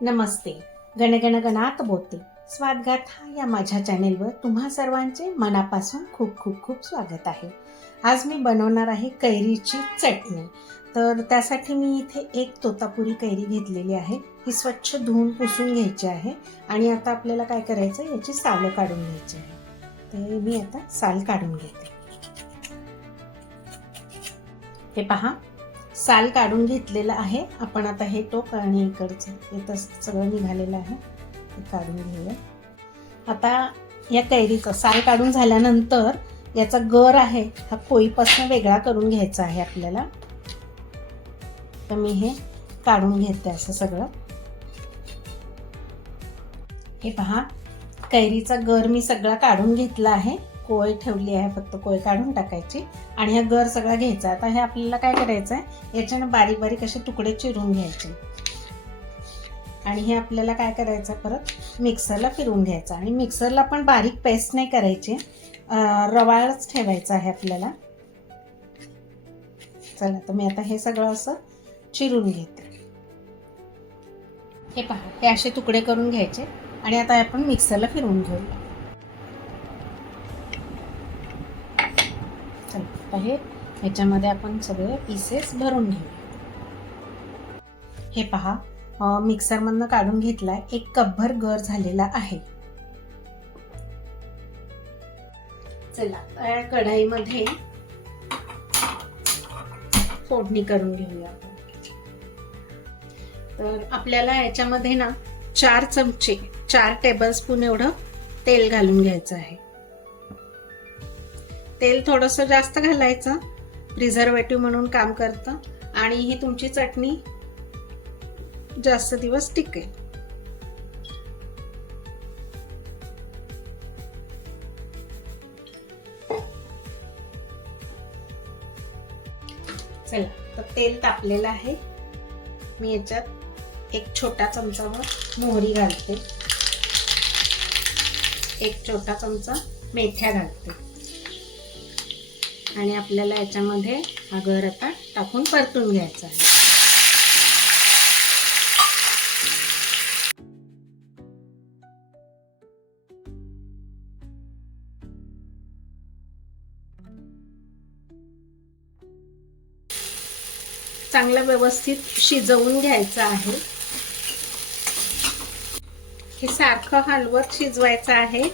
नमस्ते. गणगण गणात बोलते. स्वागत या माझ्या चॅनेलवर तुम्हा सर्वांचे मनापासून खूप खूप खूप स्वागत आहे. आज मी बनवणार आहे कैरीची चटणी. तर त्यासाठी मी इथे एक तोतापुरी कैरी घेतलेली आहे. ही स्वच्छ धुवून पुसून घ्यायची आहे आणि आता आपल्याला काय करायचं, याची सालं काढून घ्यायची आहे. तर मी आता साल काढून घेते. हे पहा, साल काढून घेतलेलं आहे. आपण आता हे टोक आणि इकडचं हे सगळं निघालेलं आहे, हे काढून घेऊया. आता या कैरीचं साल काढून झाल्यानंतर याचा गर आहे हा कोईपासून वेगळा करून घ्यायचा आहे आपल्याला. तर मी हे काढून घेते असं सगळं. हे पहा, कैरीचा गर मी सगळा काढून घेतला आहे. कोय ठेवली आहे, फक्त कोय काढून टाकायची आणि हा गर सगळा घ्यायचा. आता हे आपल्याला काय करायचं आहे, याच्यानं बारीक बारीक असे तुकडे चिरून घ्यायचे आणि हे आपल्याला काय करायचं, परत मिक्सरला फिरवून घ्यायचं. आणि मिक्सरला पण बारीक पेस्ट नाही करायची, रवाळच ठेवायचं आहे आपल्याला. चला, तर मी आता हे सगळं असं चिरून घेते. हे पहा, हे असे तुकडे करून घ्यायचे आणि आता आपण मिक्सरला फिरवून घेऊया. हे ह्याच्यामध्ये आपण सगळे पीसेस भरून घेऊ. हे पहा, मिक्सरमधनं काढून घेतलाय. 1 कपभर गर झालेला आहे. चला, त्या कढाईमध्ये फोडणी करून घेऊया आपण. तर आपल्याला याच्यामध्ये ना 4 टेबलस्पून एवढं तेल घालून घ्यायचं आहे. तेल थोडंसं जास्त घालायचं, प्रिझर्वेटिव्ह म्हणून काम करतं आणि ही तुमची चटणी जास्त दिवस टिकेल. चला, तर तेल तापलेलं आहे. मी याच्यात 1 छोटा चमचावर मोहरी घालते, 1 छोटा चमचा मेथ्या घालते आणि आपल्याला याच्यामध्ये हा गर आता टाकून परतून घ्यायचा आहे. चांगलं व्यवस्थित शिजवून घ्यायचं आहे. हे सारखं हलवत शिजवायचं आहे.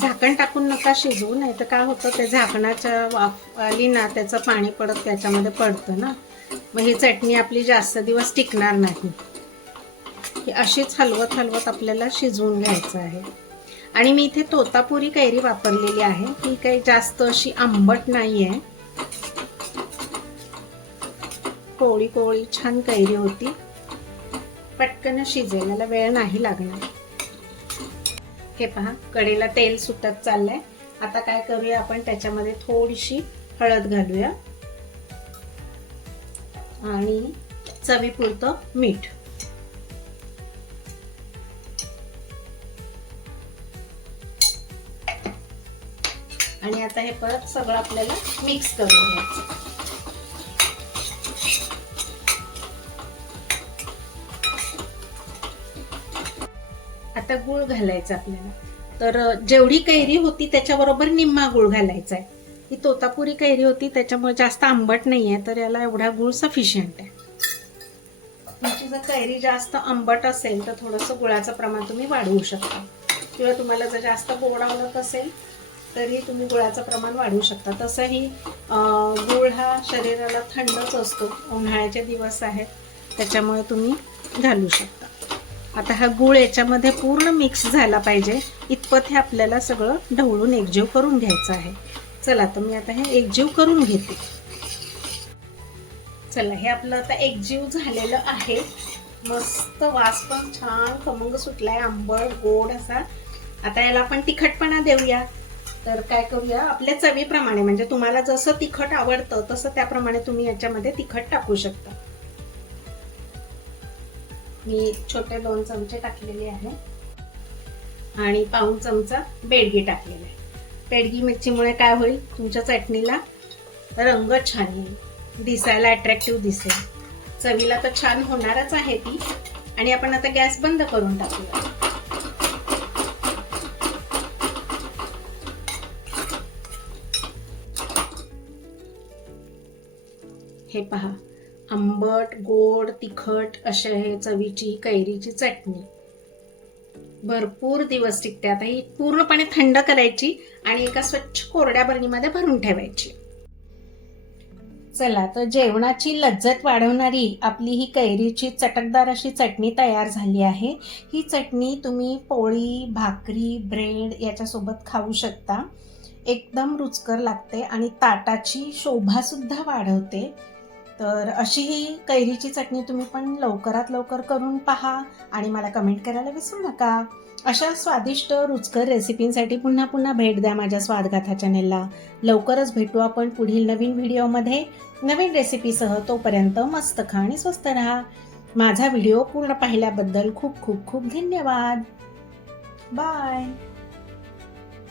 झाकण टाकून नका शिजवू, नाही तर काय होतं, ते झाकणाच्या वाफ आली ना त्याचं पाणी पडत त्याच्यामध्ये पडतं ना, मग ही चटणी आपली जास्त दिवस टिकणार नाही. ही अशीच हलवत हलवत आपल्याला शिजवून घ्यायचं आहे. आणि मी इथे तोतापुरी कैरी वापरलेली आहे. ती काही जास्त अशी आंबट नाही आहे, कोवळी कोवळी छान कैरी होती. पटकन शिजेल, याला वेळ नाही लागणार. हे पहा, कढईला तेल सुटत चाललंय. आता काय करूया, आपण त्याच्यामध्ये थोडीशी हळद घालूया आणि चवीपुरतं मीठ. आणि आता हे परत सगळं आपल्याला मिक्स करून घ्यायचं. आता गूळ घालायचा आपल्याला. तर जेवढी कैरी होती त्याच्याबरोबर निम्मा गूळ घालायचा आहे. ही तोतापुरी कैरी होती त्याच्यामुळे जास्त आंबट नाही आहे, तर याला एवढा गूळ सफिशियंट आहे. तुमची जर कैरी जास्त आंबट असेल तर थोडंसं गुळाचं प्रमाण तुम्ही वाढवू शकता, किंवा तुम्हाला जर जास्त गोड आवडत असेल तरी तुम्ही गुळाचं प्रमाण वाढवू शकता. तसंही गूळ हा शरीराला थंडच असतो, उन्हाळ्याचे दिवस आहेत त्याच्यामुळे तुम्ही घालू शकता. आता हा गूळ याच्यामध्ये पूर्ण मिक्स झाला पाहिजे इतपत हे आपल्याला सगळं ढवळून एकजीव करून घ्यायचं आहे. चला, तर मी आता हे एकजीव करून घेते. चला, हे आपलं आता एकजीव झालेलं आहे. मस्त वास पण छान खमंग सुटलाय, आंबट गोड असा. आता याला आपण तिखटपणा देऊया. तर काय करूया, आपल्या चवीप्रमाणे, म्हणजे तुम्हाला जसं तिखट आवडतं तसं त्याप्रमाणे तुम्ही याच्यामध्ये तिखट टाकू शकता. मी छोटे 2 चमचे टाकलेले आहे आणि पाऊण चमचा बेडगी टाकलेला आहे. बेडगी मिरचीमुळे काय होईल, तुमच्या चटणीला रंग छान येईल, दिसायला अट्रॅक्टिव्ह दिसेल. चवीला तर छान होणारच आहे ती, आणि आपण आता गॅस बंद करून टाकूया. हे पहा, आंबट, गोड, तिखट अशा हे चवीची कैरीची चटणी भरपूर दिवस टिकते. आता ही पूर्णपणे थंड करायची आणि एका स्वच्छ कोरड्या बरणीमध्ये भरून ठेवायची. चला, तर जेवणाची लज्जत वाढवणारी आपली ही कैरीची चटकदार अशी चटणी तयार झाली आहे. ही चटणी तुम्ही पोळी, भाकरी, ब्रेड याच्यासोबत खाऊ शकता. एकदम रुचकर लागते आणि ताटाची शोभा सुद्धा वाढवते. तर अशी ही कैरीची चटणी तुम्ही पण लवकरात लवकर करून पहा आणि मला कमेंट करायला विसरू नका. अशा स्वादिष्ट रुचकर रेसिपींसाठी पुन्हा पुन्हा भेट द्या माझ्या स्वादगाथा चॅनेलला. लवकरच भेटू आपण पुढील नवीन व्हिडिओमध्ये नवीन रेसिपीसह. तोपर्यंत मस्त खा आणि स्वस्त राहा. माझा व्हिडिओ पूर्ण पाहिल्याबद्दल खूप खूप खूप धन्यवाद. बाय.